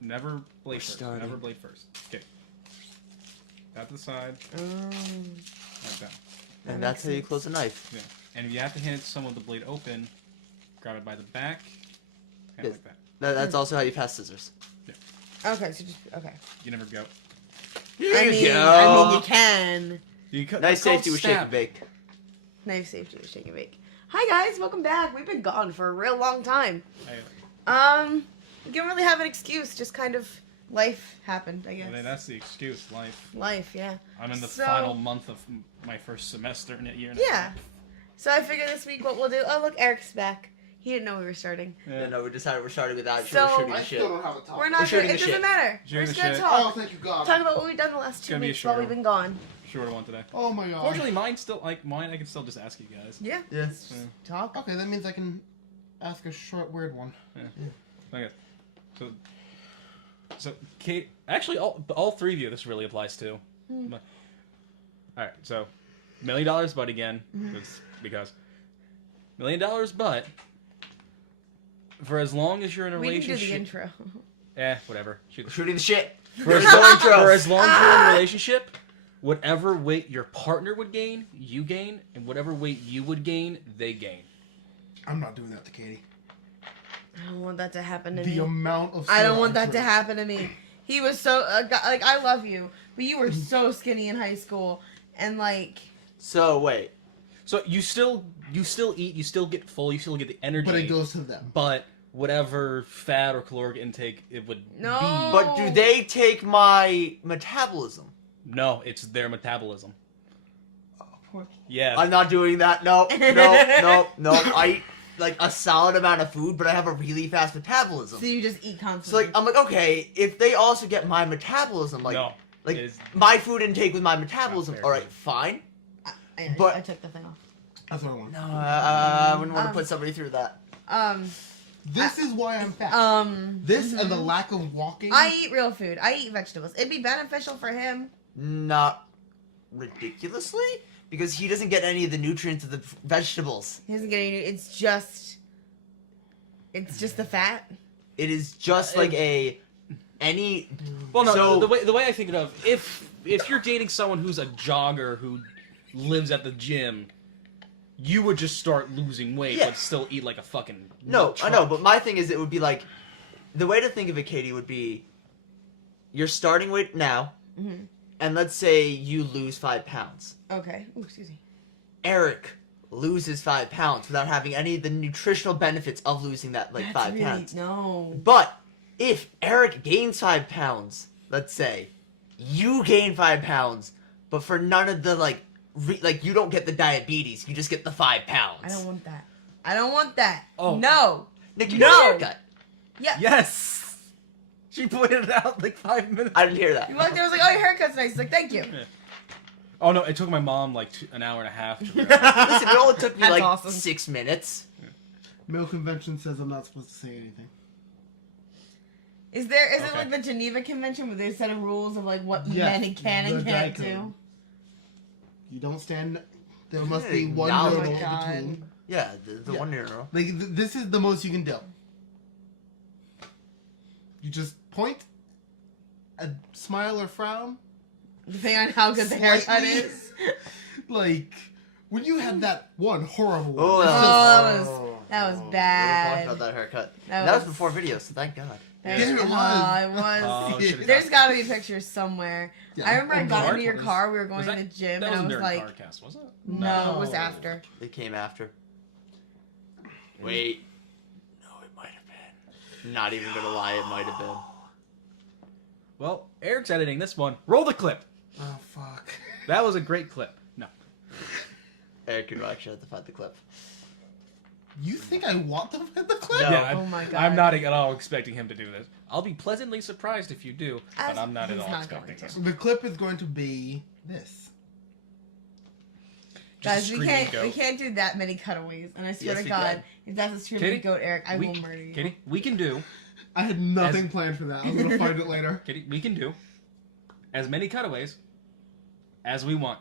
Never blade first. Starting. Never blade first. Okay. Out to the side. Like that. And that's how you close a knife. Yeah. And if you have to hand someone the blade open, grab it by the back, and Yes. like that. That's also how you pass scissors. Okay, so just okay. You never go. Here I you mean, go. you can. Nice safety with shake and bake. Knife safety with shake and bake. Hi guys, welcome back. We've been gone for a real long time. Hey, You don't really have an excuse. Just kind of life happened, I guess. well, that's the excuse. Life. Life, yeah. I'm in the So- final month of my first semester in a year. And a Yeah. half. So I figured this week what we'll do. Oh look, Eric's back. He didn't know we were starting. Yeah, no, we decided we're starting without you. So- We're shooting I the still shit. don't have a topic. We're not We're sure. shooting It the doesn't shit. matter. Shooting We're the just gonna shit. Oh, talk. thank you, God. Talk about what we've done the last 2 gonna be a weeks while shorter we've been gone. Shorter one today. Oh my God. Fortunately, mine still mine. I can still just ask you guys. Yeah. Yes. Talk. Okay, that means I can ask a short, weird one. Okay. So Kate, actually, all three of you, this really applies to. But, all right, so $1 million, but again, because $1 million, but for as long as you're in a We can do relationship, the intro. whatever. We're shooting the shit. For as, for as long as you're in a relationship, whatever weight your partner would gain, you gain, and whatever weight you would gain, they gain. I'm not doing that to Katie. I don't want that to happen to The me. amount of I don't soda want I that to drink. happen to me. He was so like I love you, but you were so skinny in high school, and like So wait. So you still eat, you still get full, you still get the energy, But it goes to them. but whatever fat or caloric intake it would No. be. But do they take my metabolism? No, it's their metabolism. What? Yeah. I'm not doing that. No. I eat like a solid amount of food, but I have a really fast metabolism. so you just eat So constantly. like I'm like, okay, if they also get my metabolism, like No. like It is- my food intake with my metabolism, fair. all right, fine. I took the thing off. That's what I want. No, I wouldn't want to Um, put somebody through that. This is why I'm fat. This and the lack of walking. I eat real food. I eat vegetables. It'd be beneficial for him. Not ridiculously, because he doesn't get any of the nutrients of the vegetables. He doesn't get any. It's just the fat. It is just like any. Well, no. So- the way I think of if you're dating someone who's a jogger who lives at the gym, you would just start losing weight, Yeah. but still eat like a fucking No, nut I know, truck. but my thing is, it would be like the way to think of it, Katie, would be your starting weight now, and let's say you lose 5 pounds. Okay. Ooh, excuse me. Eric loses 5 pounds without having any of the nutritional benefits of losing that That's 5 really, pounds. No. But if Eric gains 5 pounds, let's say, you gain 5 pounds, but for none of the like you don't get the diabetes, you just get the 5 pounds. I don't want that. I don't want that. Oh. No. Nick, you No. got a haircut. Yeah. Yes. She pointed it out like 5 minutes. I didn't hear that. He walked in. I was like, "Oh, your haircut's nice." He's like, "Thank you." Oh no! It took my mom like an hour and a half. To Listen, it only took me That's like awesome. 6 minutes. Mill convention says I'm not supposed to say anything. Is it Okay. like the Geneva Convention where there's a set of rules of like what Yes, men can the and can't Diet do? Code. You don't stand. There must Hey, be one now- yodel Oh my in God. between. Yeah, the Yeah. one in a row. Like this is the most you can do. You just point, a smile or frown. Depending on how good the haircut Slightly. is. Like when you had that one horrible one. Oh, it's that just- was- that was We were bad. talking about that haircut. That That was was- before video, so thank God. That Yeah, it was. It was. Oh, should've There's got- got to be pictures somewhere. Yeah. I remember I got Car? into your car. We were going Was to that- the gym, That and I wasn't was during like, Carcast, was it? "No, it was No. after." It came after. Wait. No, it might have been. Not even gonna lie, it might have been. Well, Eric's editing this one. Roll the clip. Oh fuck. That was a great clip. No. Eric, you actually have to find the clip. You think I want to find the clip? No. Yeah, Oh my God. I'm not at all expecting him to do this. I'll be pleasantly surprised if you do, but As- I'm not at he's all not expecting going this. to. The clip is going to be this. Just a Guys, we screaming can't goat. do that many cutaways. And I swear Yes, to we God, can. if that's a screaming Katie, goat, Eric, I we- will murder you. Kitty, we can do. I had nothing planned for that. I'm gonna find it later. Kitty, we can do as many cutaways as we want.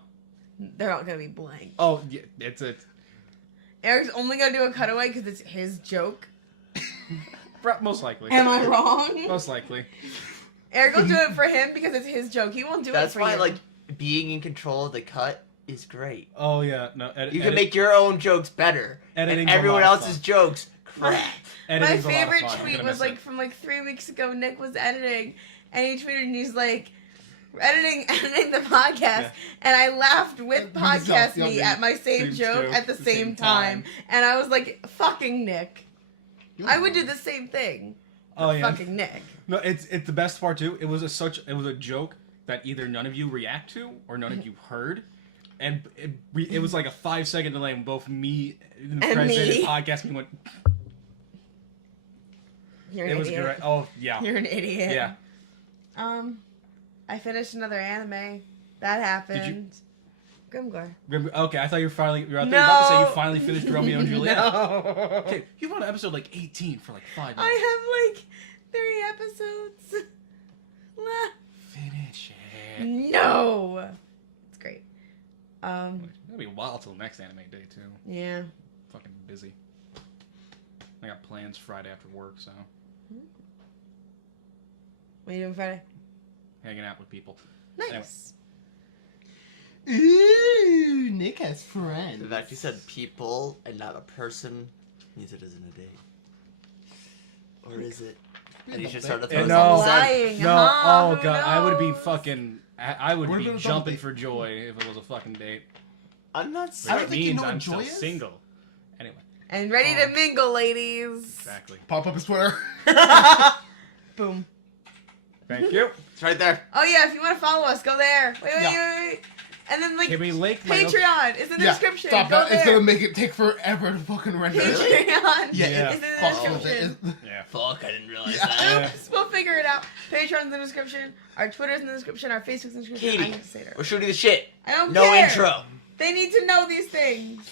They're not gonna be blank. Oh, yeah, it's a. Eric's only gonna do a cutaway because it's his joke. Most likely. Am I wrong? Most likely. Eric will do it for him because it's his joke. He won't do That's it for why, you. like, being in control of the cut is great. Oh yeah, no. You can make your own jokes better, Editing's and a everyone lot of else's fun. jokes crap. My Editing's a lot of favorite fun. I'm tweet gonna was miss like it. from like 3 weeks ago. Nick was editing, and he tweeted, and he's like, editing the podcast, Yeah. and I laughed with podcast Yeah, me yeah. at my same joke at the same time, and I was like, fucking Nick. I would do the same thing. Oh yeah. Fucking Nick. No, it's the best part too. It was a joke that either none of you react to or none of you heard, and it was like a 5-second delay when both me and the And president me. and podcast me went. You're an It was idiot. great. Oh yeah. You're an idiot. Yeah. I finished another anime. That happened. Grimgor. Okay, I thought you were about to say you finally finished Romeo and Juliet. No. Okay, you were on episode like 18 for like 5 minutes. I have like 3 episodes left. Finish it. No. It's great. It'll be a while till next anime day too. Yeah. Fucking busy. I got plans Friday after work, so What are you doing Friday? hanging out with people. Nice. Ooh, Nick has The friends. fact you said people and not a person means it isn't a date. Or is it? And you should start to throw No. something said. Lying, No, huh? oh Who god, I would be knows? fucking. I would What be if it was jumping something? for joy if it was a fucking date. I'm not I Which saying. don't think you means know what I'm joy still is. single. Anyway, And ready to mingle, ladies. exactly. Pop up his Twitter. Boom. Thank you. It's right there. Oh yeah, if you want to follow us, go there. Wait. And then like Can we link my Patreon is in the description. Stop go that. there. It's gonna make it take forever to fucking render. Patreon. Yeah, Yeah. Is in the fuck description. Yeah. Fuck, I didn't realize Yeah. that. Oops, we'll figure it out. Patreon's in the description. Our Twitter's in the description. Our Facebook's in the description. I Katie, need to say it. we're shooting the shit. I don't No care. intro. They need to know these things.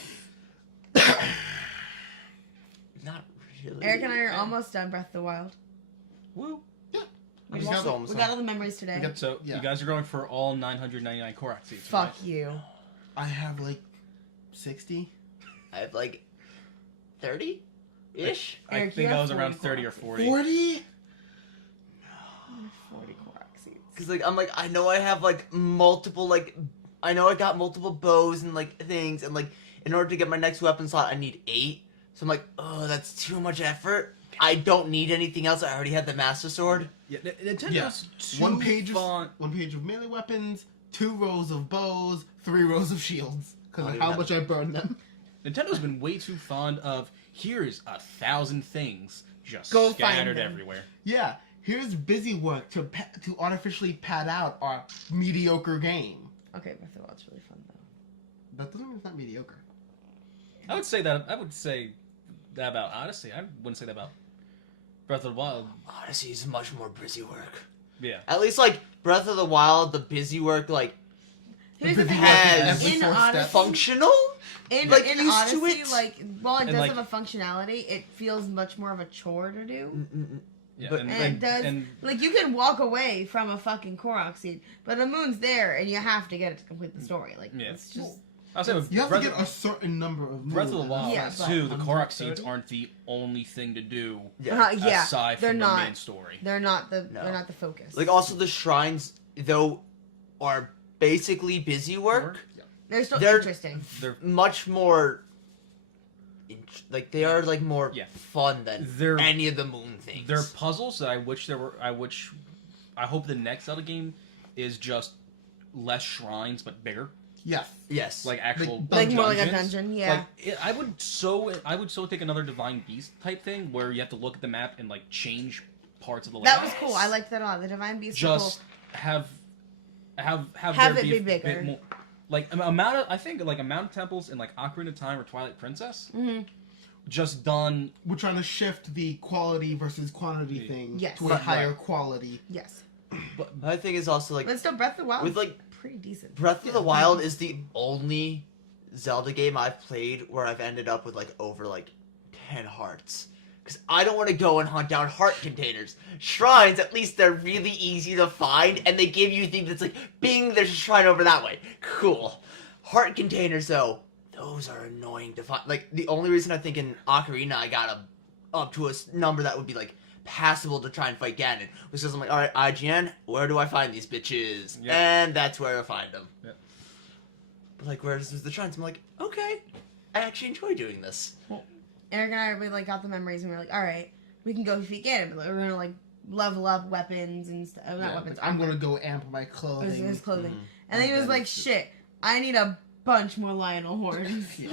Not really. Eric and I are almost done Breath of the Wild. Woo. We You got, got- we got all the memories today. got- So Yeah. you guys are going for all 999 Korok seats. Fuck right? you. I have like 60. I have like 30-ish. I Eric, think you I have was around 40 30 or Korok 40. 40? 40 Korok seeds. Cause like I'm like I know I have like multiple like I know I got multiple bows and like things and like in order to get my next weapon slot I need 8. So I'm like, oh, that's too much effort. I don't need anything else. I already had the Master Sword. Yeah, Nintendo's Yeah. too One page fun. of melee weapons, 2 rows of bows, 3 rows of shields. Because Oh, of you how have- much I burned them. Nintendo's been way too fond of here's 1,000 things just Go find scattered them. everywhere. Yeah, here's busy work to artificially pad out our mediocre game. Okay, Breath of the Wild's really fun though. That doesn't mean it's not mediocre. I would say that about Odyssey. I wouldn't say that about Breath of the Wild. Odyssey is much more busy work. Yeah. At least like Breath of the Wild, the busy work like Here's the thing. Has every In 4 Odyssey, steps. functional. in, like, in used to Odyssey, it. like while it And, does like- have a functionality, it feels much more of a chore to do. Yeah, But- And it does. and Like you can walk away from a fucking Korok seed, but the moon's there, and you have to get it to complete the story. Like Yeah. it's just. I'll say with You have Breath to get of, a certain number of Breath of the moves. Wild Yeah, but- 2, the Korok 130? seeds aren't the only thing to do Yeah, aside they're from not. the main story. They're not the. No. They're not the focus. Like also the shrines though are basically busy work. Yeah. they're still they're- interesting. They're Much more. Like they are like more Yeah. fun than They're- any of the moon things. they're puzzles that I wish there were. I hope the next Zelda game is just less shrines but bigger, Yes. yes. like actual Like more like a dungeons. dungeon, yeah. Like I would so take another Divine Beast type thing where you have to look at the map and like change parts of the layout. That was cool. I liked that a lot. The Divine Beast. Just was have Have there it be be a bigger. bit more, like I think like amount of temples in like Ocarina of Time or Twilight Princess cool. Hmm. just done. We're trying to shift the quality versus quantity thing Yes. to a Right. higher quality. Yes, But my thing is also like but still, Breath of the Wild with like pretty decent. Breath of the Wild is the only Zelda game I've played where I've ended up with like over like 10 hearts. Because I don't want to go and hunt down heart containers. Shrines, at least they're really easy to find, and they give you things that's like, bing, there's a shrine over that way. Cool. Heart containers, though, those are annoying to find. Like, the only reason I think in Ocarina I got up to a number that would be like passable to try and fight Ganon. Which is I'm like, all right, IGN, where do I find these bitches? Yep. And that's where I find them. Yep. But like, where's the shrines? I'm like, okay, I actually enjoy doing this. Eric and I, we like got the memories, and we were like, all right, we can go defeat Ganon, but we're gonna like level up weapons and stuff. Not Yeah, weapons. I'm gonna go amp my His clothing. clothing. Mhm. And then he was And like, then- shit, I need a bunch more Lionel horns. Yeah.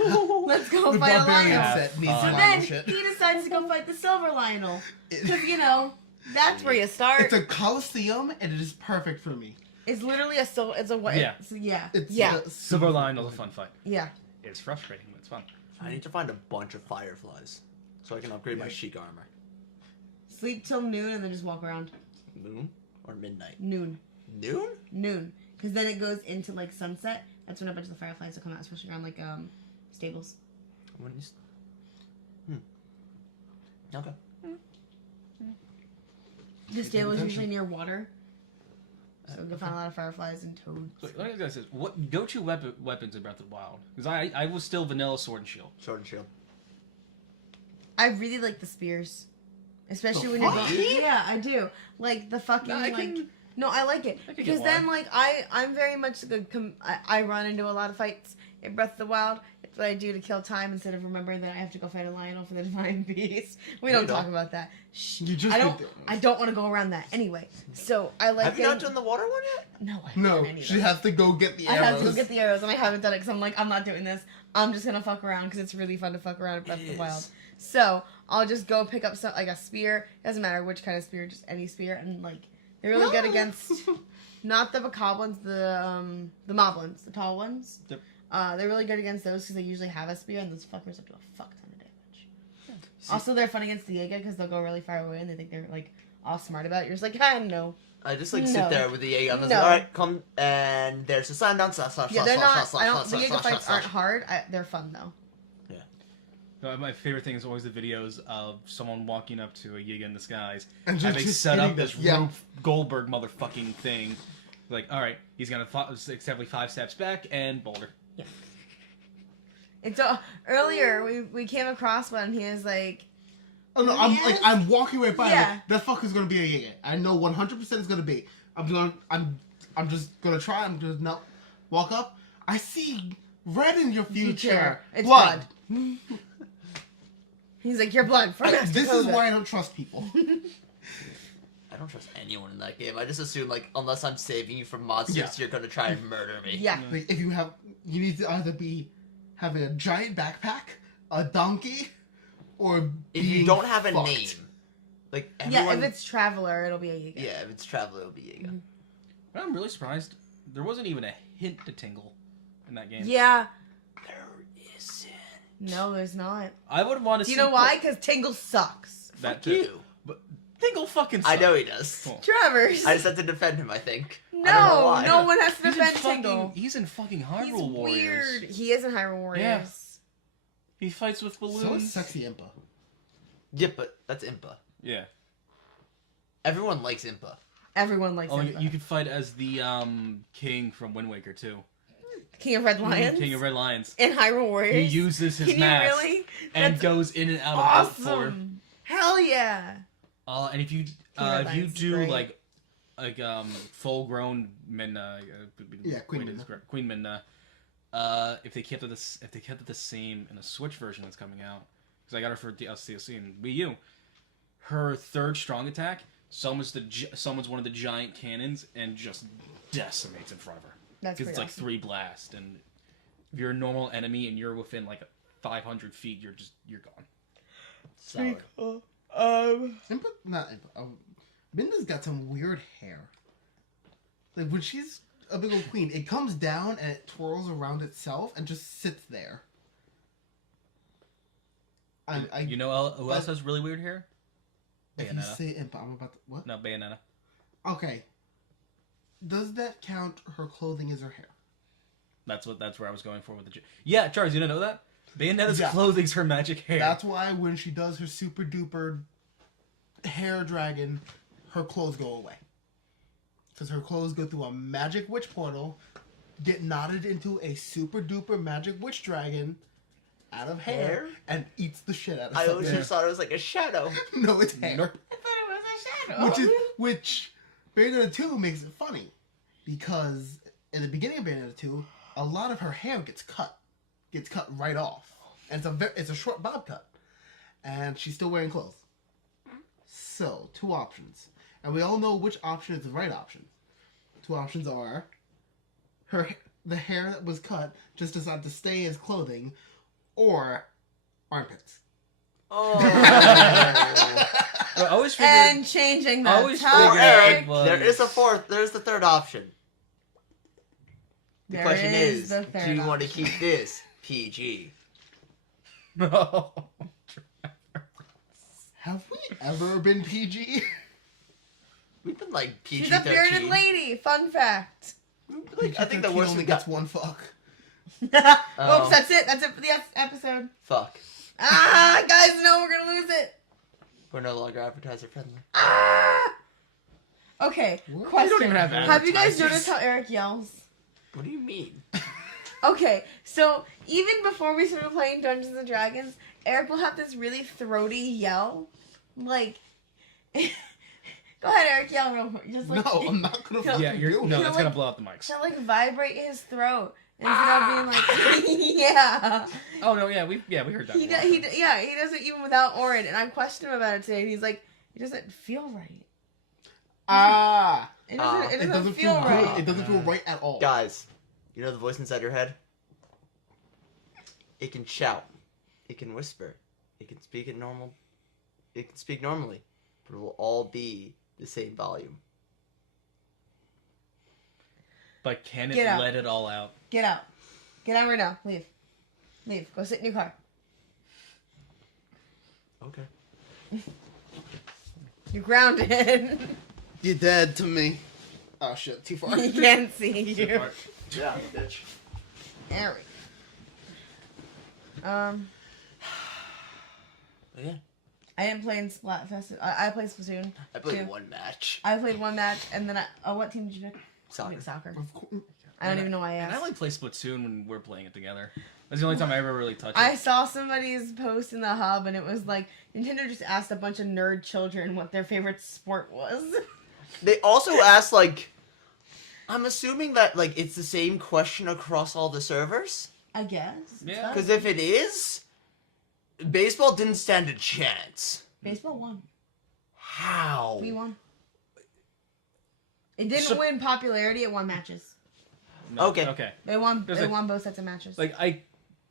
Let's go The fight a barbarian Lionel. set needs So So Lionel then shit. he decides to go fight the Silver Lionel. It- Because, you know, that's where you start. It's a coliseum, and it is perfect for me. It's literally a silver. It's a what? Yeah. It's Yeah. Silver Lionel's a fun fight. Yeah. It's frustrating, but it's fun. I need to find a bunch of fireflies so I can upgrade my Yeah. Sheik armor. Sleep till noon and then just walk around. Noon or midnight? Noon. Noon? Because then it goes into like sunset. That's when a bunch of the fireflies will come out, especially around like stables. When is... Okay. The stable is attention. usually near water. So you'll find a lot of fireflies and toads. So, let me ask you this: what go-to weapons in Breath of the Wild? Because I was still vanilla sword and shield. Sword and shield. I really like the spears. Especially The when you're fuck? going. Yeah, I do. Like the fucking No, I like. can- No, I like it I could get because then one. like I'm very much the I run into a lot of fights in Breath of the Wild. It's what I do to kill time instead of remembering that I have to go fight a Lionel for the Divine Beast. We don't You talk don't. about that. Shh. You just I don't. did those. I don't want to go around that anyway. So I like. Have you not getting- done the water one yet? No, I haven't No, done any of she those. has to go get the I arrows. have to go get the arrows, and I haven't done it because I'm like, I'm not doing this. I'm just gonna fuck around because it's really fun to fuck around in Breath of the It Wild. is. So I'll just go pick up some like a spear. Doesn't matter which kind of spear, just any spear, and like they're really good against not the Bokoblins, the Moblins, the tall ones. Yep. They're really good against those because they usually have a spear, and those fuckers will do a fuck ton of damage. See, Also, they're fun against the Jaeger because they'll go really far away and they think they're like all smart about it. You're just like, no. I just like No. sit there with the Jaeger. I'm just No. like, all right, come, and there's a sign down. Slash, slash, Yeah, slash, they're slash, not. slash, I don't. slash, The slash, Jaeger slash, fights slash, aren't slash. hard. They're fun though. My favorite thing is always the videos of someone walking up to a Yiga in disguise And and they just set hitting up this them. Yeah. Rube Goldberg motherfucking thing. Like, all right, he's gonna exactly 5 steps back and boulder. It's earlier we came across one. He was like, Oh no, Yes. I'm walking right by. Yeah. Like, that fucker's gonna be a Jaeger. I know 100% it's gonna be. I'm just gonna try. I'm just not walk up. I see red in your future. It's blood. he's like, your blood from This is Dakota." why I don't trust people. I don't trust anyone in that game. I just assume, like, unless I'm saving you from monsters, Yeah. you're gonna try and murder me. Yeah. Like, if you need to either be having a giant backpack, a donkey, or If you being don't have a fucked. name, like Yeah, everyone. if it's Traveler, it'll be a Jaeger. yeah, if it's Traveler, it'll be Jaeger. But I'm really surprised there wasn't even a hint to Tingle in that game. Yeah. There isn't. No, there's not. I would want to Do see. you know why? Because Tingle sucks. That Fuck too. you. But Tingle fucking I sucks. know he does. Cool. Travers. I just have to defend him. I think. I don't know No, why. no one has to He's in defend fucking. Tingle. He's in fucking Hyrule He's Warriors. weird. He is in Hyrule Warriors. He fights with balloons. So is Sexy Impa. Yeah, but that's Impa. Yeah. Everyone likes Impa. Everyone likes Oh, him. you could fight as the king from Wind Waker too. King of Red Lions. King of Red Lions. in Hyrule He Warriors. uses his Can you mask really? and That's goes in and out of boat form. awesome. Hell yeah. And if you Red if you Lions is do great. like full grown Minna, Yeah, Queen Minna. Queen Minna. If they kept it the same in the Switch version that's coming out, because I got her for DLC and Wii U, her third strong attack summons one of the giant cannons and just decimates in front of her. That's Because pretty it's like 3 blast, and if you're a normal enemy and you're within like 500 feet, you're gone. Sour. Impa, not Impa. Minda's got some weird hair. Like when she's a big old queen, it comes down and it twirls around itself and just sits there. You know who else has really weird hair? If you Bayonetta. say Impa, I'm about to what? No, Bayonetta. Okay. Does that count? Her clothing is her hair. That's where I was going for with the. Yeah, Charles, you didn't know that? Bayonetta's Yeah. clothing's her magic hair. That's why when she does her super duper hair dragon, her clothes go away. Because her clothes go through a magic witch portal, get knotted into a super duper magic witch dragon out of hair, Hair? and eats the shit out of I always something. just thought it was like a shadow. No, it's hair. Nope. I thought it Which Bayonetta 2 makes it funny because in the beginning of Bayonetta 2, a lot of her hair gets cut right off, and it's a short bob cut, and she's still wearing clothes. So 2 options, and we all know which option is the right option. 2 options are the hair that was cut just decided to stay as clothing, or armpits. Oh. I always figured. And changing the I always topic. figured Eric, it was- there is a fourth. There's the third option. The There question is, the third do you want to option. keep this PG? No. Have we ever been PG? We've been like PG She's a bearded 13. lady. Fun fact. Like, I think the worst only we gets got. one fuck. Oh. Oops, that's it. That's it for the episode. Fuck. Ah, guys, no, we're gonna lose it. We're no longer advertiser friendly. Ah. Okay, What? question. We don't even have Have you guys advertisers. noticed how Eric yells? What do you mean? Okay, so even before we started playing Dungeons and Dragons, Eric will have this really throaty yell. Like, go ahead, Eric, yell real quick. Just like, No, I'm not gonna fucking Yeah, do you're it. no. Feel That's like- gonna blow out the mics. to like vibrate his throat instead of being like, yeah. Oh no, yeah, we heard that. He does it even without Orin, and I questioned him about it today, and he's like, it doesn't feel right. Ah! It doesn't feel good. right. It doesn't feel right at all. Guys, you know the voice inside your head? It can shout. It can whisper. It can speak at normal. It can speak normally, but it will all be the same volume. But can it Get out. let it all out? Get out. Get out right now. Leave. Leave. Go sit in your car. Okay. You're grounded. You're dead to me. Oh shit, too far. He can't see you. Yeah, bitch. Eric. But yeah, I didn't play in Splatfest. I played Splatoon. I played Two. one match. I played one match, and then what team did you pick? Soccer. I picked soccer. Of course. I don't even know why I And I asked. like play Splatoon when we're playing it together. That's the only time I ever really touched it. I saw somebody's post in the hub, and it was like Nintendo just asked a bunch of nerd children what their favorite sport was. They also asked, like, I'm assuming that, like, it's the same question across all the servers? I guess. Yeah. Because if it is, baseball didn't stand a chance. Baseball won. How? We won. It didn't So- win popularity. It won matches. No, Okay. Okay. They won. There's They like- won both sets of matches. Like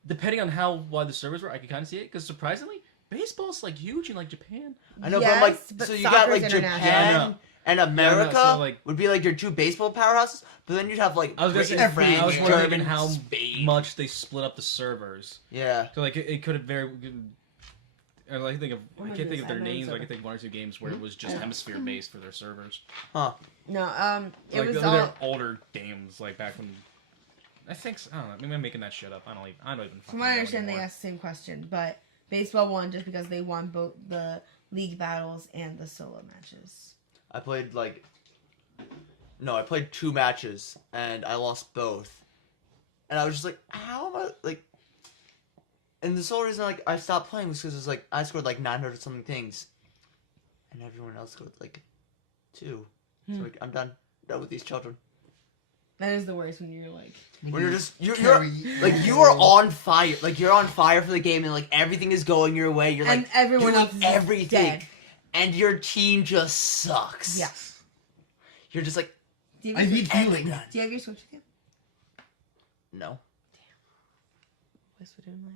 depending on how wide the servers were, I could kind of see it. Because surprisingly, baseball's like huge in like Japan. I know, Yes, but but so you got, like, soccer's international. Yeah, I Japan know. and America so, like- would be, like, your two baseball powerhouses, but then you'd have, like, I was gonna Britain, say, France, I was wondering Germany, how Spain. much they split up the servers. Yeah. So like it could have very. And I think of Oh I my can't think goodness, of their I know names. it's But I over. can think of one or two games where it was just Yeah. hemisphere based for their servers. Huh. No, it Like was they're all. older games, like back when. I think so. I don't know. Maybe I'm making that shit up. I don't even. From fucking what I know understand, they anymore. asked the same question, but baseball won just because they won both the league battles and the solo matches. I played, like... No, I played 2 matches, and I lost both. And I was just like, how am I... Like... And the sole reason, like, I stopped playing was because it was, like, I scored, like, 900-something things. And everyone else scored, like, 2. So, like, I'm done. Done with these children. That is the worst when you're like. When you're just... You're, Carry- like, you are on fire. Like, you're on fire for the game, and, like, everything is going your way. You're, And like, everyone doing else is everything. dead. And your team just sucks. Yeah. You're just like, Do you I have, your, need and healing. done. do you have your Switch with you? No. What's we doing later?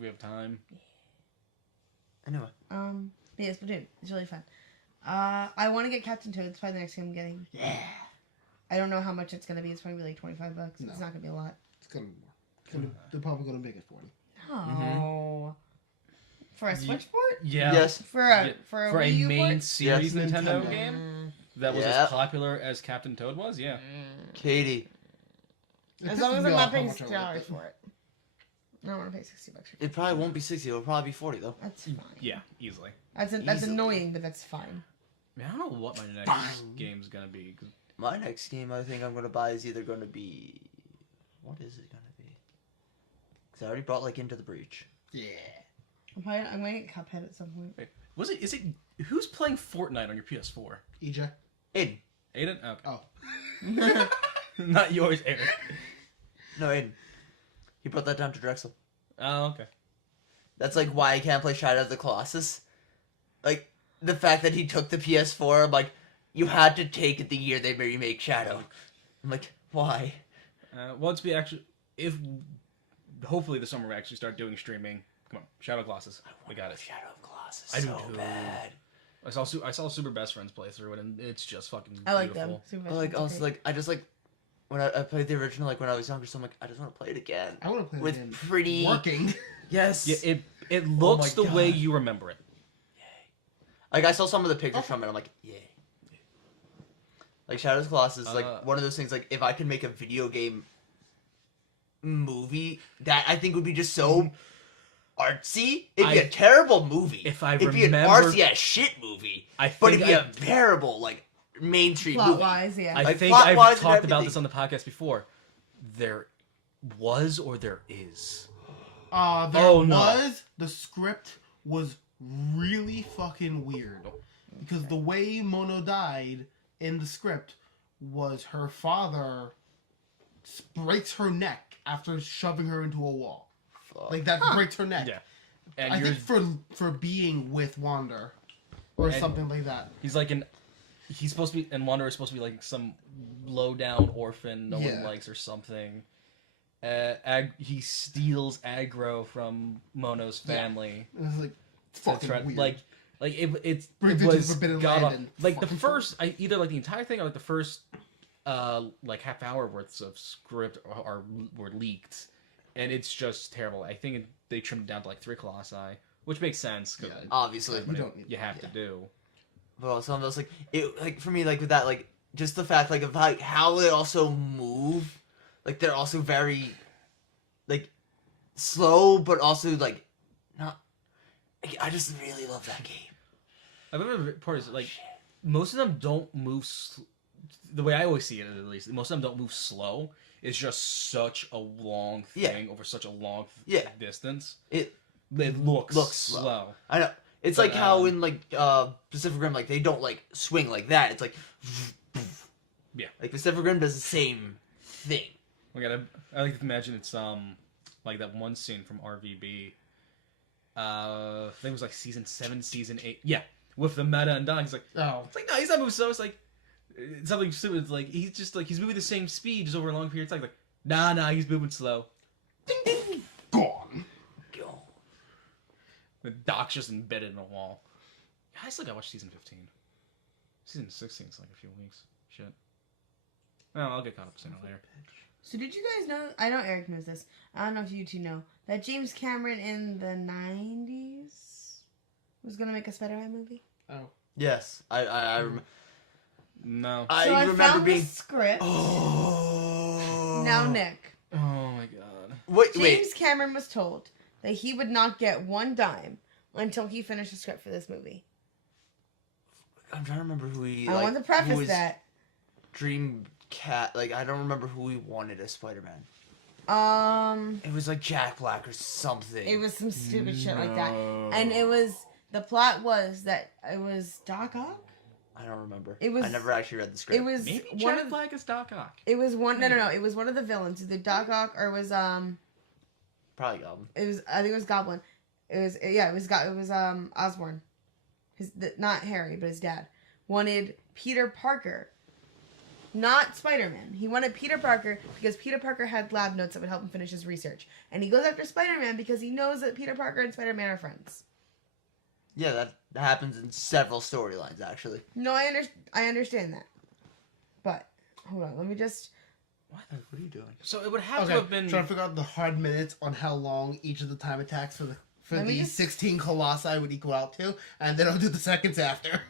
We have time. Anyway. Yeah, Splatoon. It's really fun. I want to get Captain Toad. It's probably the next game I'm getting. Yeah. I don't know how much it's gonna be. It's probably like $25. No. It's not gonna be a lot. It's gonna be more. They're probably gonna make it 40. No. For a Switch port? Yeah. Yes. For a Yeah, for a for Wii a U main port? series Yes, Nintendo Nintendo. game that was Yeah. as popular as Captain Toad was. Yeah. Katie, As long as I'm not paying $60 $60 for it. I don't want to pay $60 for it. it probably won't be 60. It'll probably be 40 though. That's fine. Yeah. Easily. That's Easily. annoying, but that's fine. I mean, I don't know what my next Fine. game's gonna be. 'Cause My next game I think I'm gonna buy is either gonna be, what is it gonna be? Because I already bought like Into the Breach. Yeah. I'm gonna get Cuphead at some point. Was it? Is it? Who's playing Fortnite on your PS4? EJ. Aiden. Aiden? Okay. Oh. Not yours, Eric. No, Aiden. He brought that down to Drexel. Oh, okay. That's like why I can't play Shadow of the Colossus. Like the fact that he took the PS4. I'm like, you had to take it the year they remake Shadow. I'm like, why? Once we actually, hopefully this summer we actually start doing streaming. Come on, Shadow Colossus. We got it. Shadow of Colossus. I do so too. bad. I saw Super Best Friends play through it, and it's just fucking I like beautiful. them. Super But, like Best also Friends like I just like when I played the original like when I was younger, so I'm like I just want to play it again I want to play it with again. pretty Working. yes. Yeah, it looks my the way God. you remember it. Like I saw some of the pictures from it. I'm like, yay. Like Shadow of the Colossus is like one of those things. Like if I could make a video game movie that I think would be just so artsy, it'd be a terrible movie. If I it'd be an remember- artsy as shit movie, I but think it'd be a terrible like mainstream Plot movie. wise, yeah. I Like, think plot-wise I've and talked about everything. this on the podcast before. There was or there is. There No. was the script was really fucking weird because the way Mono died in the script was her father breaks her neck after shoving her into a wall. Fuck. Like that breaks her neck. Yeah. And I you're, think for being with Wander or And- something like that. he's like he's supposed to be, and Wanderer is supposed to be like some low down orphan no one Yeah. likes or something. He steals aggro from Mono's Yeah. family. It was like to fucking try- weird. Like it Brings it to was Forbidden god Land awful. and Like the fucking first, either like the entire thing or like the first, like half hour worth of script were leaked, and it's just terrible. I think they trimmed it down to like 3 colossi, which makes sense because Yeah. Obviously, You don't need you have yeah. to do. but also I'm just like it. Like for me, like with that, like just the fact like of like how they also move, like they're also very, like, slow, but also like not. I just really love that game. I remember the part is like most of them don't move. The way I always see it, at least, most of them don't move slow. It's just such a long Yeah. thing over such a long Yeah. distance. It looks looks slow. slow. I know. It's But, like how in like Pacific Rim, like they don't like swing like that. It's like Yeah. like Pacific Rim does the same thing. I like to imagine it's like that one scene from RVB. I think it was like season 7, season 8. Yeah, with the meta and Don. He's like, Oh. it's like no, he's not moving slow. It's like it's something stupid. It's like he's just like he's moving the same speed just over a long period of time. Like nah, he's moving slow. Gone. Go. The Doc's just embedded in a wall. Yeah, I still gotta watch season 15. Season 16 is like a few weeks. Shit. Oh, I'll get caught up sooner or later. So did you guys know? I know Eric knows this. I don't know if you two know that James Cameron in the 90s was gonna make a Spider-Man movie. Oh. Yes, I No. I So I remember found being. the script. Oh. Now, Nick, Oh my god. Wait, James Cameron was told that he would not get one dime until he finished the script for this movie. I'm trying to remember who he. I like, want to who preface was that. Dreamcat. Like I don't remember who he wanted as Spider-Man. It was like Jack Black or something. It was some stupid shit like that, No. and it was the plot was that it was Doc Ock. I don't remember. It was- I never actually read the script. It was Maybe one Jack of Black is Doc Ock. it was one no. It was one of the villains, either Doc Ock or it was Probably Goblin. it was I think it was Goblin. It was Osborn. Not Harry, but his dad wanted Peter Parker, not Spider-Man. He wanted Peter Parker because Peter Parker had lab notes that would help him finish his research, and he goes after Spider-Man because he knows that Peter Parker and Spider-Man are friends. Yeah, that happens in several storylines actually. No, I understand that, but hold on, let me just. What are you doing? So it would have Okay. to have been. Trying to figure out the hard minutes on how long each of the time attacks for Let me the just- 16 colossi would equal out to, and then I'll do the seconds after.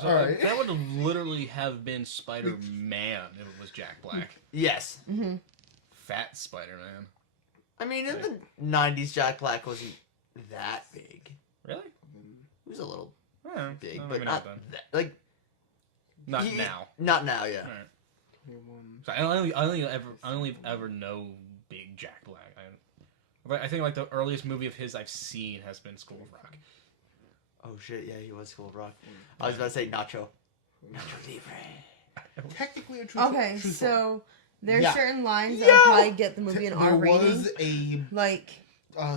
So Alright. that would have literally have been Spider-Man if it was Jack Black. Yes. Mm-hmm. Fat Spider-Man. I mean, in the '90s, Jack Black wasn't that big. Really? He was a little Oh, big, I don't but even know not then. like Not he- now. Not now, yeah. Alright. So I only ever know big Jack Black. I think like the earliest movie of his I've seen has been School of Rock. Oh shit, yeah, he was School of Rock. I was about to say Nacho. Nacho Libre. Technically a true Okay, true story. so there's Yeah. certain lines that would probably get the movie an There R rating. was a Like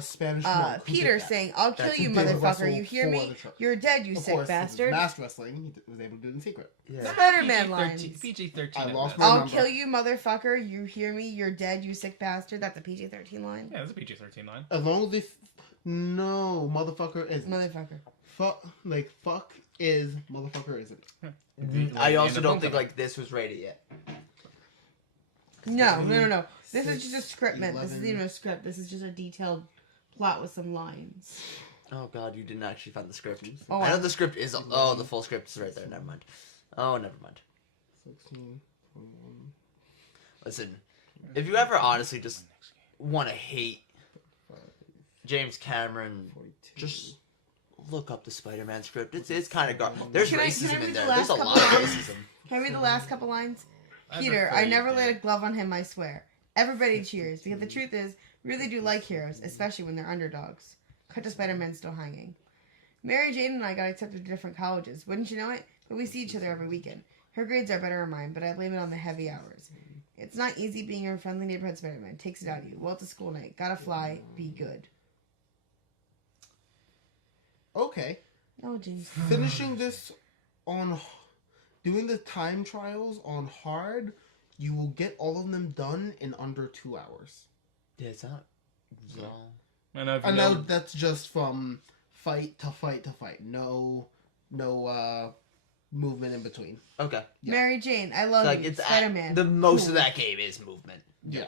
Spanish monk who Peter did that. saying, "I'll kill That's you, who did motherfucker! wrestle You hear for me? the church. You're dead, you Of sick course, bastard!" mass wrestling, he was able to do it in secret. Yeah. Spider-Man lines. PG-13. I at lost best. my- I'll Remember. kill you, motherfucker! You hear me? You're dead, you sick bastard! That's a PG-13 line. Yeah, that's a PG-13 line. As long as they... No, motherfucker isn't. Motherfucker. Fuck is, motherfucker isn't. I also the don't film think tonight. like this was rated yet. No. This is Six, just a script, man. This 11. isn't even a script. This is just a detailed plot with some lines. Oh god, you didn't actually find the script. Oh, I know the script is. Oh, the full script is right there. Never mind. Oh, never mind. 16, 21, Listen, if you ever honestly just want to hate 5, James Cameron, 42. just look up the Spider-Man script. It's kind of garbage. There's Can I racism read in the there. last There's a couple lot of lines? racism. Can I read the last couple lines? I'm Peter, I afraid never that- laid a glove on him, I swear. Everybody cheers, because the truth is, we really do like heroes, especially when they're underdogs. Cut to Spider-Man still hanging. Mary Jane and I got accepted to different colleges. Wouldn't you know it? But we see each other every weekend. Her grades are better than mine, but I blame it on the heavy hours. It's not easy being your friendly neighborhood Spider-Man. Takes it out of you. Well, it's a school night. Gotta fly. Be good. Okay. Oh, James. Finishing this on... Doing the time trials on hard, you will get all of them done in under 2 hours. Yeah, it's not wrong. I know. If you I know know that's just from fight to fight to fight. No movement in between. Okay. Yeah. Mary Jane, I love Like you. it's Spider-Man. the most Cool. of that game is movement. Yeah.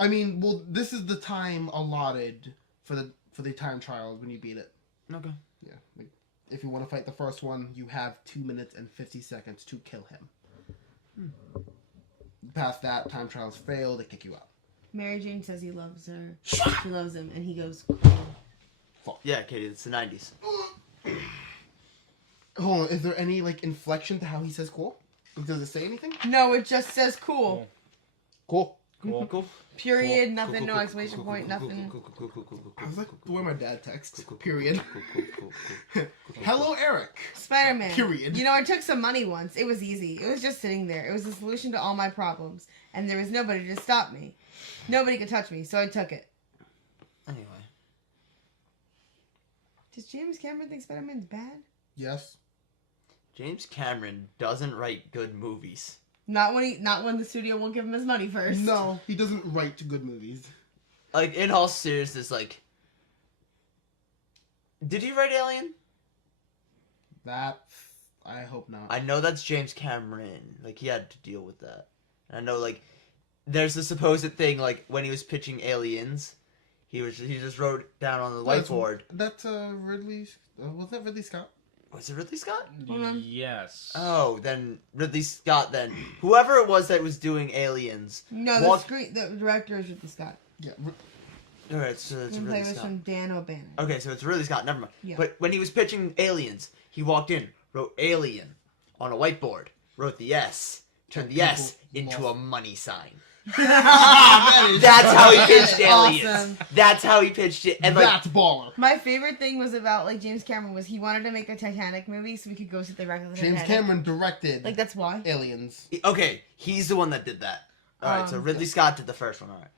I mean, well, this is the time allotted for the time trials when you beat it. Okay. Yeah. Like, if you want to fight the first one, you have 2 minutes and 50 seconds to kill him. Past that, time trials fail, they kick you out. Mary Jane says he loves her. She loves him, and he goes, cool. Yeah, Katie, it's the 90s. Hold on, is there any like inflection to how he says cool? Does it say anything? No, it just says cool. Cool. Cool. Cool. Period, Cool. nothing, Cool, no cool, exclamation cool, point, cool, cool, nothing. cool, cool, cool, cool, cool, I was like cool, the way my dad texts. cool, cool, Period. cool, cool, cool, cool, cool. Hello, Eric. Spider-Man. Period. You know, I took some money once. It was easy. It was just sitting there. It was the solution to all my problems. And there was nobody to stop me. Nobody could touch me, so I took it. Anyway. Does James Cameron think Spider-Man's bad? Yes. James Cameron doesn't write good movies. Not when the studio won't give him his money first. No, he doesn't write good movies. Like, in all seriousness, like... Did he write Alien? That I hope not. I know that's James Cameron. Like, he had to deal with that. And I know, like, there's the supposed thing, like, when he was pitching Aliens, he just wrote down on the whiteboard. That's Ridley. Was that Ridley Scott? Was it Ridley Scott? Hold on. Yes. Oh, then Ridley Scott. Then whoever it was that was doing Aliens. No, the director is Ridley Scott. Yeah. All right, so it's The Ridley play was Scott. from Dan O'Bannon. Okay, so it's Ridley Scott. Never mind. Yeah. But when he was pitching Aliens, he walked in, wrote Alien on a whiteboard, wrote the S, turned the S into a money sign. That's how he pitched Aliens. Awesome. That's how he pitched it. And like, That's baller. My favorite thing was about like James Cameron was he wanted to make a Titanic movie so we could go see the wreck of the James Titanic. Cameron directed Like that's why. Aliens. okay, he's the one that did that. All right, so Ridley Scott did the first one. All right.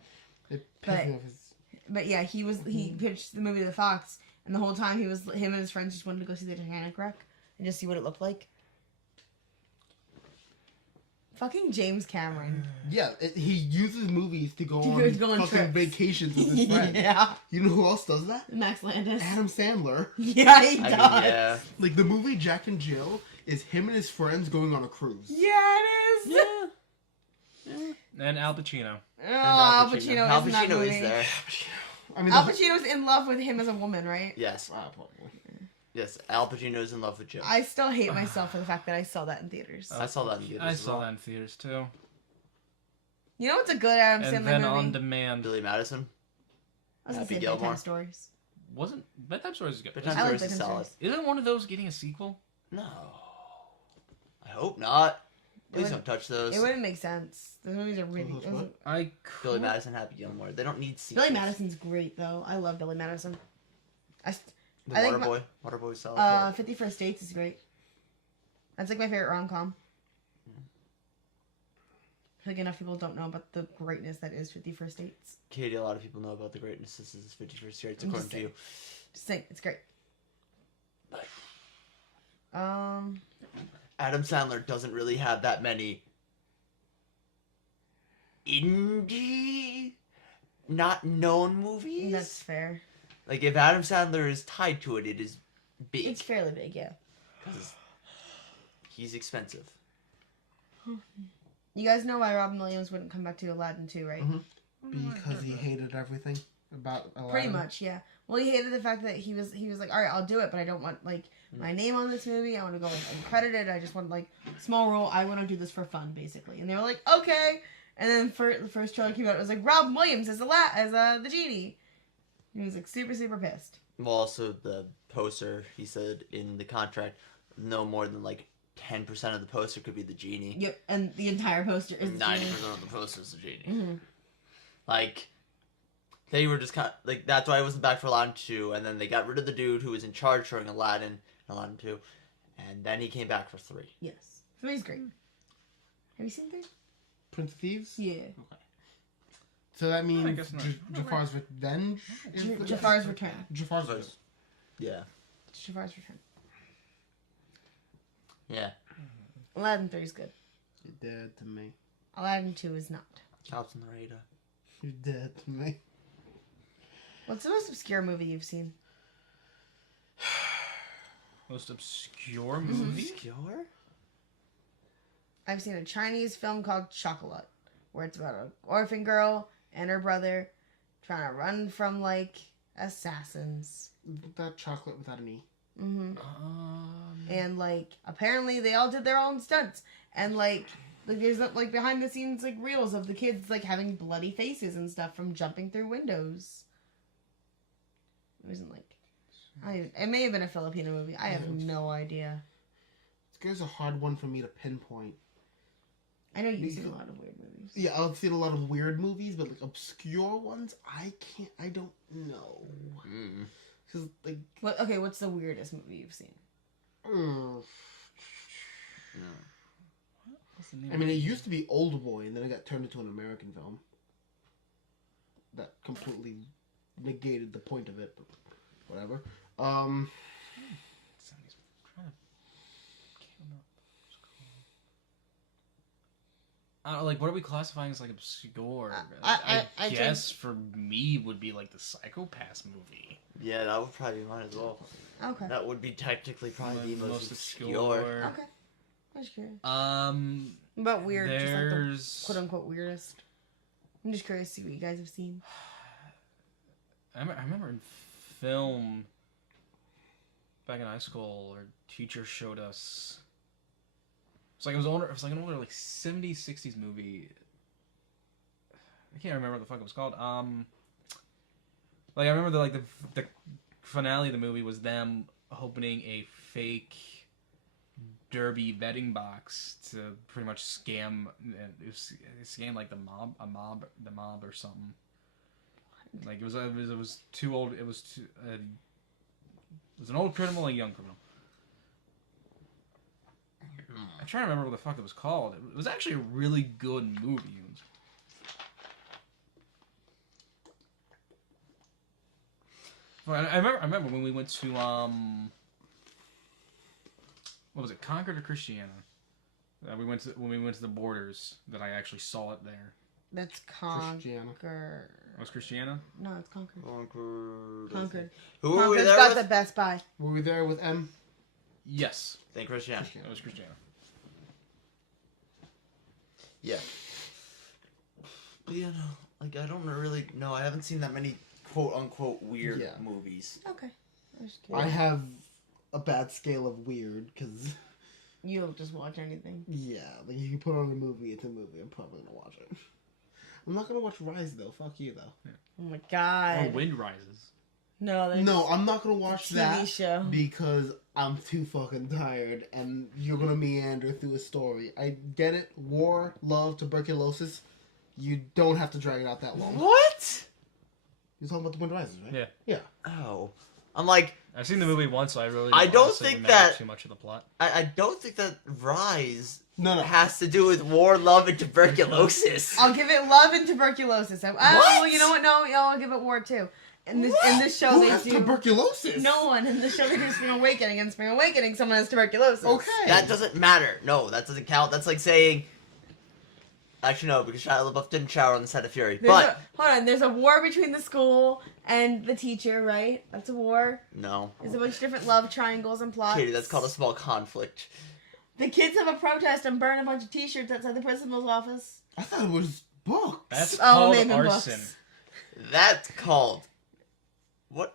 It But- pissed me off his- But yeah, he pitched the movie to the Fox, and the whole time him and his friends just wanted to go see the Titanic wreck and just see what it looked like. Fucking James Cameron. Yeah, he uses movies to go To on go on fucking trips. vacations with his friends. Yeah. You know who else does that? Max Landis. Adam Sandler. Yeah, he I does. mean, yeah. Like the movie Jack and Jill is him and his friends going on a cruise. Yeah, it is. And Al Pacino. Oh, Al Pacino Al is in that Pacino movie. is there. I mean, Al Pacino's in love with him as a woman, right? Yes, probably. yes. Al Pacino's in love with Jill. I still hate myself for the fact that I saw that in theaters. I saw that in theaters. I as saw well. that in theaters too. You know what's a good Adam And Sandler then movie? on demand. Billy Madison. I was gonna Happy say Gilmore. Bedtime Stories. Wasn't Bedtime Stories is good? Bedtime I like Stories is Bedtime solid. Stories. Isn't one of those getting a sequel? No. I hope not. Please It don't touch those. It wouldn't make sense. The movies are really. Those what? I Billy could- Madison, Happy Gilmore. They don't need sequels. Billy Madison's great though. I love Billy Madison. The I think Waterboy. Waterboy's solid. 50 First Dates is great. That's like my favorite rom-com. I think enough people don't know about the greatness that is 50 First Dates. Katie, a lot of people know about the greatness. This is 51st Dates, I'm according just to you. Just saying, it's great. Adam Sandler doesn't really have that many indie, not known movies. That's fair. Like, if Adam Sandler is tied to it, it is big. It's fairly big, yeah. 'Cause he's expensive. You guys know why Robin Williams wouldn't come back to Aladdin 2, right? Mhm. Because he hated everything about Aladdin. Pretty much, yeah. Well, he hated the fact that he was like, all right, I'll do it, but I don't want like my name on this movie. I want to go uncredited. I just want like small role. I want to do this for fun, basically. And they were like, okay. And then the first trailer came out. It was like Robin Williams as the genie. He was like super super pissed. Well, also the poster, he said in the contract, no more than like 10% of the poster could be the genie. Yep, and the entire poster is 90% of the poster is the genie. Mm-hmm. Like, they were just kind of, like, that's why I wasn't back for Aladdin 2, and then they got rid of the dude who was in charge during Aladdin 2, and then he came back for 3. Yes, 3 is great. Have you seen 3? Prince of Thieves? Yeah. So that means guess not. Jafar's Revenge? Jafar's Return. Jafar's Revenge. Yeah. Jafar's Return. Yeah. Aladdin 3 is good. You're dead to me. Aladdin 2 is not. Cops on the radar. You're dead to me. What's the most obscure movie you've seen? Most obscure movie? Obscure? I've seen a Chinese film called Chocolat, where it's about an orphan girl and her brother trying to run from, like, assassins. That chocolate without an E. Mm-hmm. And, like, apparently they all did their own stunts. And, like there's, like, behind-the-scenes, like, reels of the kids, like, having bloody faces and stuff from jumping through windows. It wasn't, like... it may have been a Filipino movie. I have no idea. This guy's a hard one for me to pinpoint. I know you've seen a lot of weird movies. Yeah, I've seen a lot of weird movies, but, like, obscure ones, I don't know. Mm. Because, like... What's the weirdest movie you've seen? I mean, it used to be Old Boy, and then it got turned into an American film. That completely negated the point of it, but whatever. Like, what are we classifying as, like, obscure? I guess for me would be, like, the Psycho-Pass movie. Yeah, that would probably be mine as well. Okay. That would be technically probably the most obscure. Okay. I was curious. About weird, just like there's... the quote-unquote weirdest. I'm just curious to see what you guys have seen. I remember in film, back in high school, our teacher showed us... It was like an older, like, 70s, 60s movie. I can't remember what the fuck it was called. Like, I remember the finale of the movie was them opening a fake Derby betting box to pretty much scam, like the mob or something. Like, it was too old. It was an old criminal and a young criminal. I'm trying to remember what the fuck it was called. It was actually a really good movie. I remember when we went to what was it, Concord or Christiana? When we went to the Borders, that I actually saw it there. That's Christiana. Concord. Was Christiana? No, it's Concord. Concord. Concord. Who were we Concord's there got with? the Best Buy. Were we there with M? Yes, Thank Christian. it was Christiana. Yeah. But yeah, no. Like, I don't really know. I haven't seen that many quote-unquote weird movies. Okay. I was I curious. have a bad scale of weird, because... You'll just watch anything. Yeah, like, if you put on a movie, it's a movie. I'm probably gonna watch it. I'm not gonna watch Rise, though. Fuck you, though. Oh my god. Oh, Wind Rises. No, No, I'm not gonna watch TV that show. because I'm too fucking tired, and you're gonna meander through a story. I get it. War, love, tuberculosis. You don't have to drag it out that long. What? You're talking about The Wind Rises, right? Yeah. Yeah. Oh. I'm like, I've seen the movie once, so I really I don't honestly think remember that- too much of the plot. I don't think that Rise No, no. has to do with war, love, and tuberculosis. I'll give it love and tuberculosis. What? Oh, you know what? No, I'll give it war too. In this show, Who they has do. tuberculosis? No one in the show they do Spring Awakening. In Spring Awakening, someone has tuberculosis. Okay. That doesn't matter. No, that doesn't count. That's like saying. Actually, no, because Shia LaBeouf didn't shower on the set of Fury. But Hold on, there's a war between the school and the teacher, right? That's a war. no, There's a bunch of different love triangles and plots. Katie, that's called a small conflict. The kids have a protest and burn a bunch of T-shirts outside the principal's office. I thought it was books. That's Oh, called maybe arson. books. That's called. What?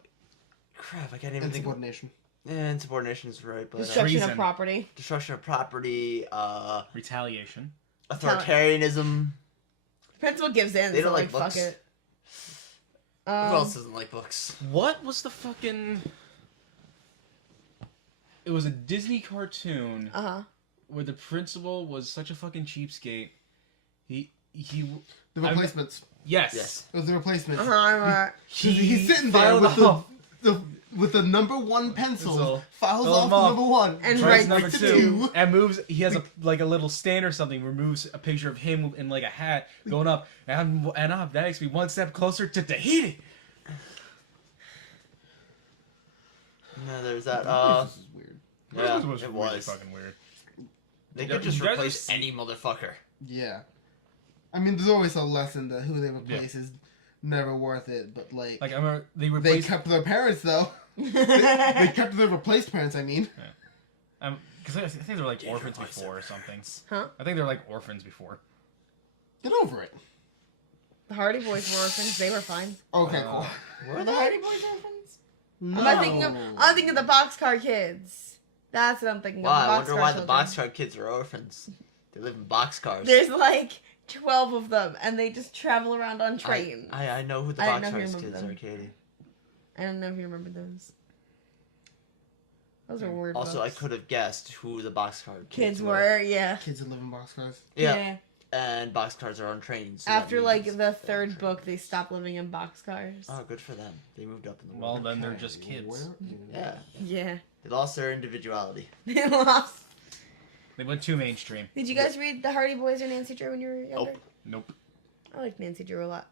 Crap! I can't even think. Insubordination. Insubordination is right, but Destruction Treason. of property. destruction of property, Retaliation. authoritarianism. The principal gives in. They so don't like fuck books. it. Who else doesn't like books? What was the fucking? It was a Disney cartoon Uh-huh. where the principal was such a fucking cheapskate. He The replacements. yes. Yes. It was the replacements. Uh-huh. He's sitting there filed with off. with the number one pencil, Pencil. files Fill off them the off. number one, And Writes right number to two and moves. He has a little stand or something. Removes a picture of him in like a hat going up, and that makes me one step closer to Tahiti. No, there's that. This is weird. Yeah, It was it really was. fucking weird. They Yeah, could just you guys replace have any motherfucker. Yeah, I mean, there's always a lesson that who they replace is never worth it. But like, Like I remember they they replaced kept their parents though. They kept their replaced parents. I mean, because I think they were like orphans before or something. Huh? I think they were like orphans before. get over it. The Hardy Boys were orphans. They were fine. Okay, cool. Were the Hardy Boys orphans? No. I'm thinking of the Boxcar Kids. That's what I'm thinking Wow, I of. wonder Boxcar why the children. boxcar kids are orphans. They live in boxcars. There's like 12 of them, and they just travel around on trains. I know who the I didn't know if you boxcars remember kids them. are, Katie. I don't know if you remember those. Those are weird. Also, I books. could have guessed who the boxcar Kids were, yeah. Kids that live in boxcars. Yeah. And boxcars are on trains. so After that like means the third book, they stopped living in boxcars. Oh, good for them. They moved up in the Well, world. then they're Okay, just kids. Yeah. Yeah. They lost their individuality. They lost. They went too mainstream. Did you guys read The Hardy Boys or Nancy Drew when you were younger? Nope. Nope. I liked Nancy Drew a lot.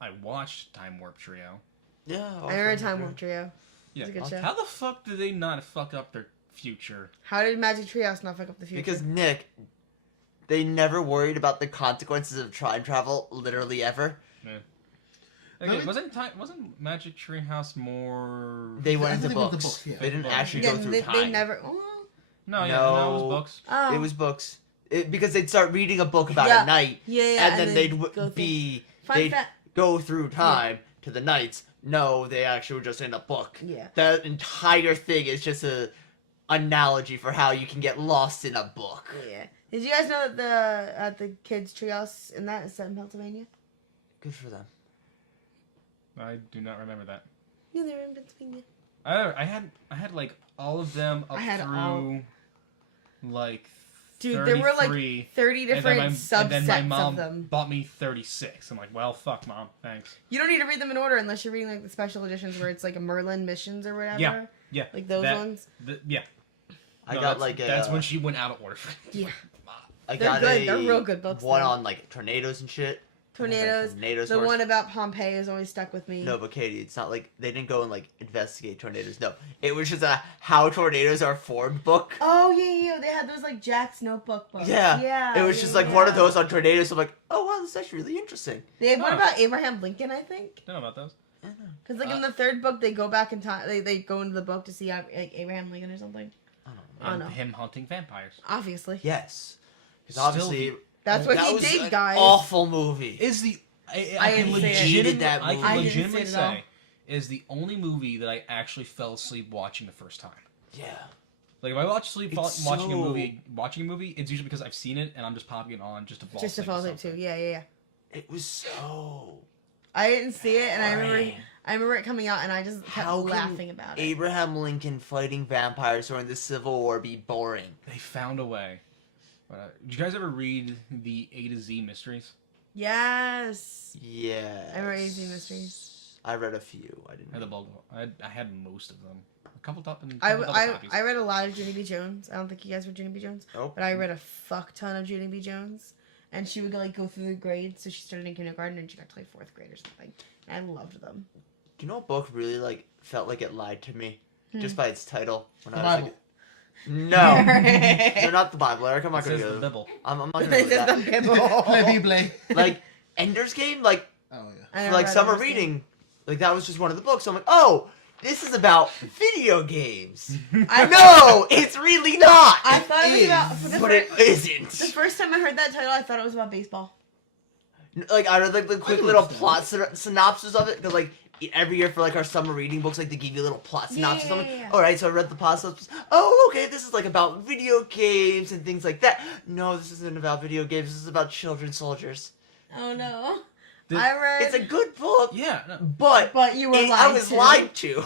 I watched Time Warp Trio. Yeah. I read Time Warp Trio. Yeah. It's a good show. How the fuck did they not fuck up their future? How did Magic Treehouse not fuck up the future? Because, Nick, they never worried about the consequences of time travel, literally ever. Okay, wasn't Magic Treehouse more? They went I into think it was the books. books, yeah. They didn't Books. actually yeah, go through they time. never. Oh. No, yeah, no, it was No. books. Oh. It was books. Because they'd start reading a book about Yeah. a night, Yeah, and then they'd go through- be Fun they'd fact. go through time to the nights. No, they actually were just in a book. Yeah. That entire thing is just a analogy for how you can get lost in a book. Yeah. Did you guys know that the kids' treehouse in that is set in Pennsylvania? Good for them. I do not remember that. Yeah, they were in Pennsylvania. I had like all of them up I had through all- like Dude, 33, there were like 30 and then different and subsets then my mom of them. bought me 36. I'm like, well, fuck, mom, thanks. You don't need to read them in order unless you're reading like the special editions where it's like a Merlin missions or whatever. Yeah, yeah, Like those that- ones. Yeah, I No, got that's, like a. that's when she went out of order. Yeah. I They're got good. a They're real good books, one though. on like tornadoes and shit. Tornadoes. Tornadoes. The were- one about Pompeii has always stuck with me. No, but Katie, it's not like they didn't go and like investigate tornadoes. No, it was just a how tornadoes are formed book. Oh yeah. They had those like Jack's Notebook books. Yeah, Yeah. it was just like one of those on tornadoes. I'm like, oh wow, this is actually really interesting. They had one Huh. about Abraham Lincoln, I think. Don't know about those. Because like in the third book, they go back in time. They go into the book to see like Abraham Lincoln or something. I don't know. And no. him hunting vampires. Obviously, Yes, because Still obviously that's what that he was did, an guys. awful movie. Is the I can didn't see it. Hated that I movie. can I didn't legitimately see it at all. say is the only movie that I actually fell asleep watching the first time. Yeah, Like if I watch sleep It's watching so- a movie, it's usually because I've seen it and I'm just popping it on just to fall Just to asleep. fall to asleep too. something. Yeah. it was so. I didn't see it, and I boring. remember it coming out, and I just kept How can laughing about it. Abraham Lincoln fighting vampires during the Civil War be boring? They found a way. Did you guys ever read the A to Z mysteries? Yes. Yeah. I remember AZ Mysteries. I read a few. I didn't. I had the bulk. I had most of them. A couple top and I, couple double I, copies. I read a lot of Junie B. Jones. I don't think you guys read Junie B. Jones, Nope. but I read a fuck ton of Junie B. Jones. And she would like go through the grades, so she started in kindergarten and she got to like 4th grade or something. And I loved them. Do you know what book really like felt like it lied to me just Hmm. by its title? When The I was Bible. like, no, no, not the Bible, Eric. I'm not It gonna says go. the Bible. I'm not gonna This go is with the that. Bible. Bible. Like Ender's Game, like Oh yeah. I for never like read summer Ender's Game. reading, like that was just one of the books. So I'm like, oh, this is about video games. I No, it's really not. I thought it was about. For the, but it the isn't. first time I heard that title, I thought it was about baseball. Like I read like the quick can little understand. plot synopsis of it because like every year for like our summer reading books, like they give you a little plot synopsis. I'm like, Yeah. all right, so I read the plot synopsis. Oh, okay, this is like about video games and things like that. No, this isn't about video games. This is about children soldiers. Oh no. Did- I read. It's a good book, Yeah. No. but But you were I lied was to. lied to.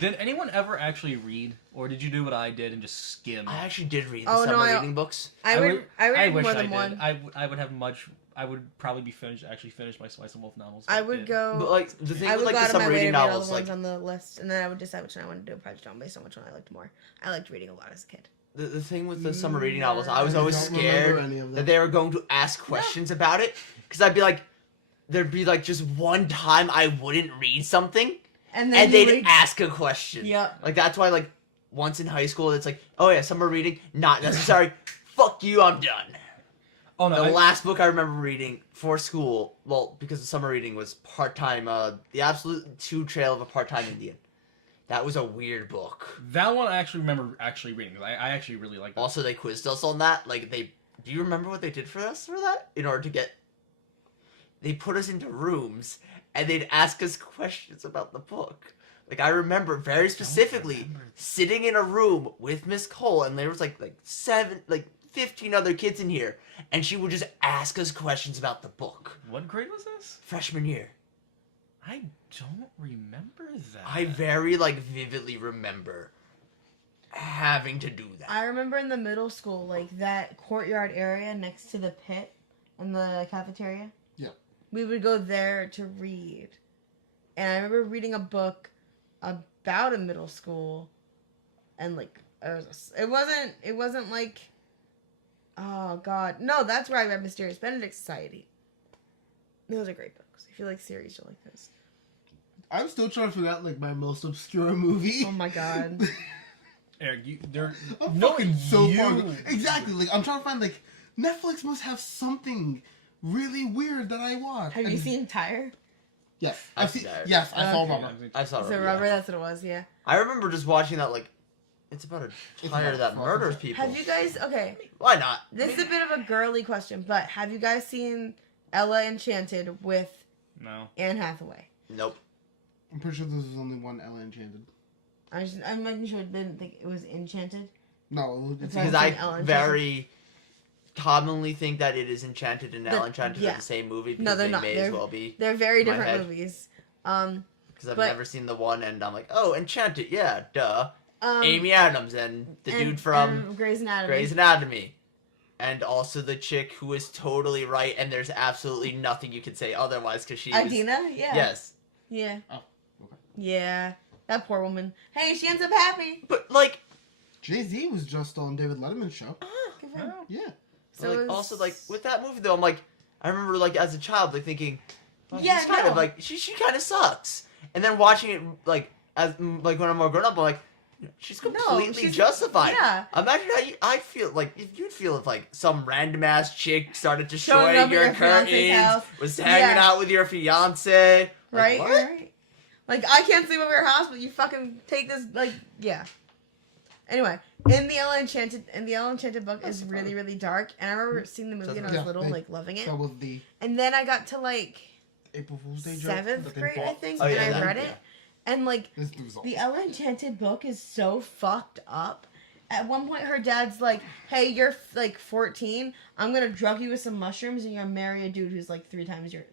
Did anyone ever actually read, or did you do what I did and just skim? I actually did read the Oh, no, summer I- reading books. I read wish more I than did. one. I would have much. I would probably be actually finish my Spice and Wolf novels. I but would did. go. But like the thing I with would like go the out of my summer way to reading read all novels, the ones like on the list, and then I would decide which one I wanted to do a project on based on which one I liked more. I liked reading a lot as a kid. the thing with the summer reading novels, I was I always don't remember scared any of them. that they were going to ask questions about it because I'd be like, there'd be like just one time I wouldn't read something And and you they'd read- ask a question. Yep. Like that's why like once in high school it's like, oh yeah, summer reading not necessary. Fuck you, I'm done. Oh no! The I, last book I remember reading for school, well, because the summer reading was part-time, The Absolute True Trail of a Part-Time Indian. That was a weird book. that one I actually remember actually reading because I actually really liked it. Also, they quizzed us on that. Like, do you remember what they did for us for that? In order to get, they put us into rooms, and they'd ask us questions about the book. Like, I remember very specifically remember. sitting in a room with Miss Cole, and there was like 15 other kids in here, and she would just ask us questions about the book. What grade was this? Freshman year. I don't remember that. I very, like, vividly remember having to do that. I remember in the middle school, like that courtyard area next to the pit and the cafeteria. Yeah. We would go there to read. And I remember reading a book about a middle school, and like it wasn't like, oh god, no, that's where I read Mysterious Benedict Society. Those are great books. If you like series, you'll like those. I'm still trying to figure out like my most obscure movie. Oh my god. Eric, they're I'm no, fucking so you- far. Exactly. Like I'm trying to find like Netflix must have something really weird that I watch. Have you And- seen Tyre? Yes, I've I've seen. seen that. Yes, I saw Okay. Rubber. I saw So it. Rubber, that's what it was, yeah. I remember just watching that, like, it's about a It's tire about that fucking- murders people. Have you guys, okay, Why not? this is a bit of a girly question, but have you guys seen Ella Enchanted with No. Anne Hathaway? Nope. I'm pretty sure there was only one Ella Enchanted. I'm making sure I didn't think it was Enchanted. No, it's Okay. Because I've I seen Ella Enchanted. very commonly think that it is Enchanted and Ella Enchanted yeah. are the same movie because No, they're they not. may They're- as well be. They're very My different head. movies. Because I've but- never seen the one and I'm like, oh, Enchanted, yeah, duh. Um, Amy Adams and the and- dude from and Grey's Anatomy. Grey's Anatomy. And also the chick who is totally right and there's absolutely nothing you can say otherwise because she was... Adina? Yeah. Yes. Yeah. Oh, okay. Yeah. That poor woman. Hey, she ends up happy. But, like, Jay-Z was just on David Letterman's show. Good for him. Oh. Yeah. So like it's- also, like, with that movie, though, I'm like... I remember, like, as a child, like, thinking... Well, Yeah, she's kind no. of, like... She kind of sucks. And then watching it, like, when I'm more grown up, I'm like... She's completely she's- justified. yeah. Imagine how I'd feel, like, if you'd feel if, like, some random-ass chick started Showing destroying up at your your fiance's curtains, house. was hanging Yeah. out with your fiance. Like, Right? what? Right? Like, I can't sleep over your house, but you fucking take this, like, yeah. Anyway, in the Ella Enchanted book is really, really dark, and I remember seeing the movie when I was Yeah, little, they- like, loving it. That was the And then I got to, like, April Fool's Day joke. 7th that they grade, I bought. think, Oh, and yeah, I that- read yeah. it. And, like, This was the Ella Enchanted book is so fucked up. At one point, her dad's like, "Hey, you're like 14. I'm gonna drug you with some mushrooms, and you're gonna marry a dude who's like three times your age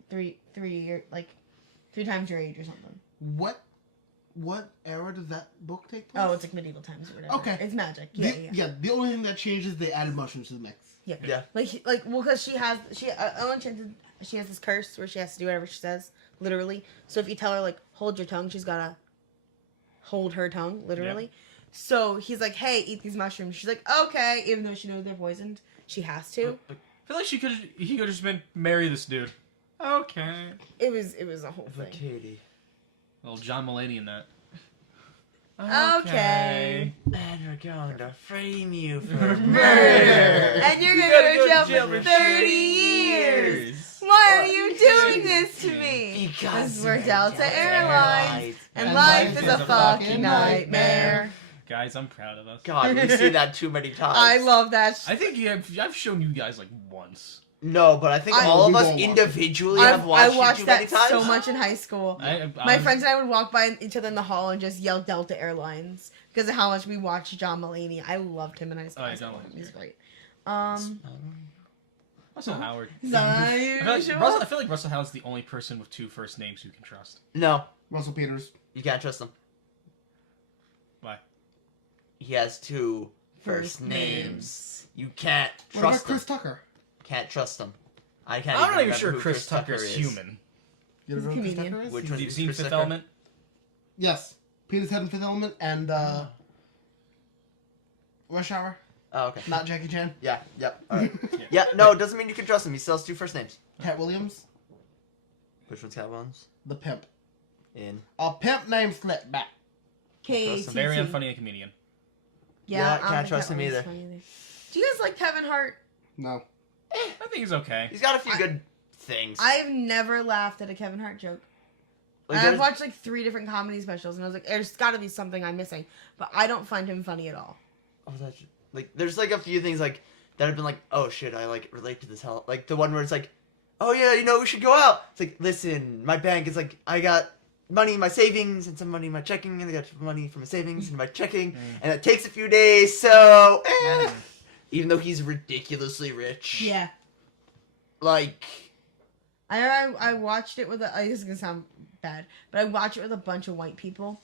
or something." What era does that book take place? Oh, it's like medieval times or whatever. Okay. It's magic. The, Yeah, yeah. The only thing that changes is they added mushrooms to the mix. Yeah. Well, because she has Ella Enchanted. She has this curse where she has to do whatever she says. literally. So if you tell her like hold your tongue, she's gotta hold her tongue, literally. So he's like, "Hey, eat these mushrooms." She's like, "Okay," even though she knows they're poisoned, she has to. I feel like he could have just been marry this dude. Okay. It was a whole But thing. Katie. Little John Mulaney in that. Okay. And we're going to frame you for Murder. murder. And you're You gonna gotta go go to to jail for 30 years. Why are you doing this to me? Because we're Delta Airlines, and And life is a fucking nightmare. Guys, I'm proud of us. God, we've seen that too many times. I love that. I think I've shown you guys like once. No, but I think I- all of We us won't watch it. individually I have watched, watched it too many that times. so much in high school. My friends and I would walk by each other in the hall and just yell Delta Airlines because of how much we watched John Mulaney. I loved him in high school. Oh, yeah, John Mulaney's He's great. great. Russell Howard. Is that I feel like Russell Howard's the only person with two first names you can trust. No, Russell Peters. you can't trust him. Why? He has two first names. You can't What about trust him. Chris Tucker? Can't trust him. I can't. I'm not even remember sure who Chris Tucker's is. human. You He's know a who Chris comedian. Tucker is? Which Have one's you seen Chris Fifth Tucker? Element? Yes. Peter's Head in Fifth Element and Rush Hour. Oh, okay. Not Jackie Chan. Yeah. Yep. All right. Yeah. No, it doesn't mean you can trust him. He still has two first names. Cat Williams. Which one's Cat Williams? The pimp. In. A pimp named Slipback. KATT. Very unfunny comedian. Yeah, I don't can't think trust that him one's either. funny Do you guys like Kevin Hart? No. I think he's okay. He's got a few good things. I've never laughed at a Kevin Hart joke. Like, And I've there's- watched like 3 different comedy specials, and I was like, there's got to be something I'm missing. But I don't find him funny at all. Oh, that's like there's like a few things like that have been like, oh shit, I like relate to this hell. Like the one where it's like, oh yeah, you know we should go out. It's like, listen, my bank is like, I got money in my savings and some money in my checking, and I got money from my savings and my checking, and it takes a few days. So, even though he's ridiculously rich, Yeah. like, I watched it with this is gonna sound bad, but I watched it with a bunch of white people,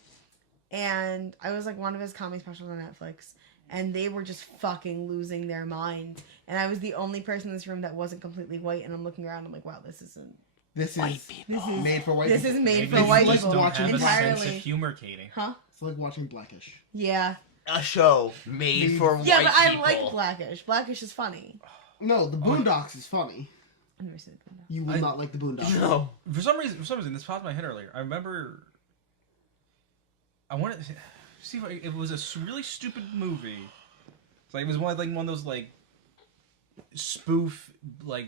and I was like one of his comedy specials on Netflix, and they were just fucking losing their mind, and I was the only person in this room that wasn't completely white, and I'm looking around, I'm like, wow, this isn't. This White is people. This is made for white this people. is made Maybe for you white just people don't watching have a sense of entirely. humor, Katie. Huh? It's like watching Blackish. Yeah. a show made for white Yeah, but I people. like Blackish. Blackish is funny. No, the Boondocks is funny. I've never seen it. You will not like the Boondocks. No. For some reason, this popped in my head earlier. I remember. I wanted to see if it was a really stupid movie. It's like it was one of those like spoof like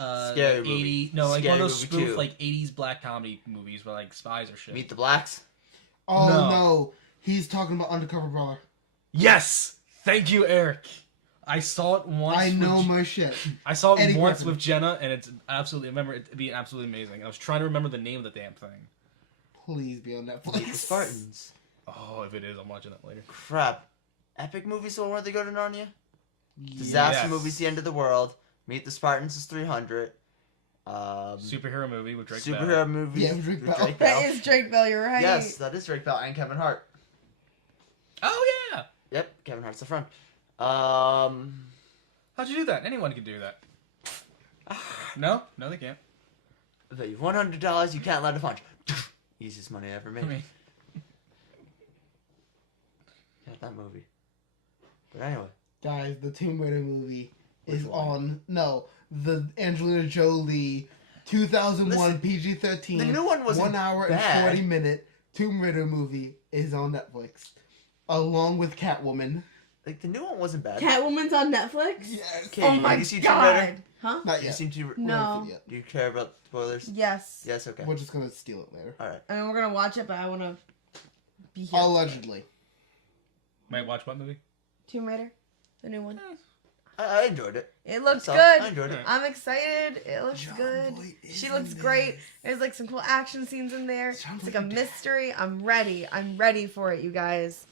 Scary like movie. 80 no like Scary one of those movie spoof too. like 80s black comedy movies where like spies or shit. Meet the Blacks. Oh No. no. He's talking about Undercover Brother. Yes, thank you, Eric. I saw it once. I know with, my shit. I saw it Eddie once Griffin. with Jenna, and it's absolutely. I remember it being absolutely amazing. I was trying to remember the name of the damn thing. Please be on Meet the Netflix. Spartans. Oh, if it is, I'm watching that later. Crap. Epic movies the one where they go to Narnia? Disaster Yes. movies, the end of the world. Meet the Spartans is 300. Superhero movie with Drake Bell. Superhero movies. Yeah, Drake with Bell. That is Drake Bell. You're right. Yes, that is Drake Bell and Kevin Hart. Oh yeah. Yep, Kevin Hart's the front. How'd you do that? Anyone can do that. No, they can't. I bet you $100 you can't land a punch. Easiest money I ever made. I mean, Yeah, that movie. But anyway. Guys, the Tomb Raider movie is Which one? on. No, the Angelina Jolie 2001 Listen, PG-13. the new one wasn't 1 hour bad. and 40-minute Tomb Raider movie is on Netflix, along with Catwoman. Like, the new one wasn't bad. Catwoman's on Netflix. Yes. Okay, Oh have my you seen Tomb Raider? god. Huh? Not You yet. seen Tomb Raider? No. Yet. Do you care about spoilers? Yes. Yes, okay. We're just gonna steal it later. Alright. I mean, we're gonna watch it, but I want to be here. Allegedly. might watch what movie? Tomb Raider, the new one. I enjoyed it. It looks So, good. I enjoyed it. I'm excited. It looks good. She looks great. There's like some cool action scenes in there. John It's like a Boyega. mystery. I'm ready. I'm ready for it, you guys.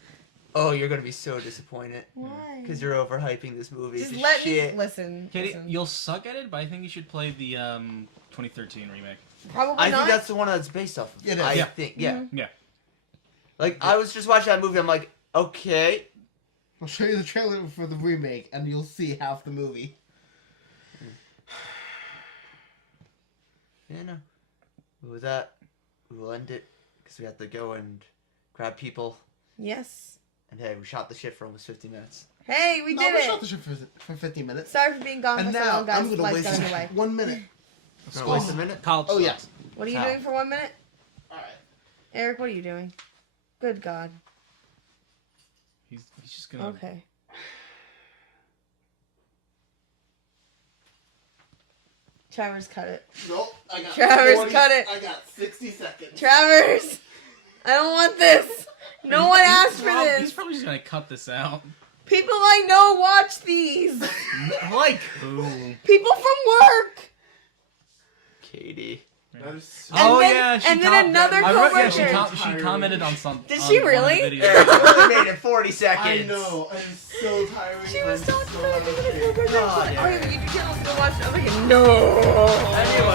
Oh, you're gonna be so disappointed. Why? Because you're overhyping this movie. Just to let shit. me listen. Katie, listen. you'll suck at it, but I think you should play the 2013 remake. Probably I not. think that's the one that's based off of. It is. I Yeah. think, yeah. Mhm. Yeah. Like, I was just watching that movie, I'm like, okay. I'll show you the trailer for the remake, and you'll see half the movie. Yeah, no. With that, we'll end it because we have to go and grab people. Yes. And hey, we shot the shit for almost 50 minutes. Hey, we did we it. shot the shit for 15 minutes. Sorry for being gone And for so now long, guys. I'm gonna Lights waste got underway. 1 minute. Gonna waste a minute? College. Oh, sucks. What are you How? doing for 1 minute? All right. Eric, what are you doing? Good God. He's just gonna. Okay. Travers, cut it. Nope. I got Travers, cut it. I got 60 seconds. Travers! I don't want this. No one asked for He's this. probably just gonna cut this out. People I know watch these. Like Ooh. People from work. Katie. That is so And then- yeah, and then another I wrote, yeah, coworker. she commented on something. Did she really? Only made it 40 I seconds. know. I'm so tired. She was I'm so so excited. God, Oh, yeah, but YouTube channel's gonna watch it. I'm like, no. Anyway,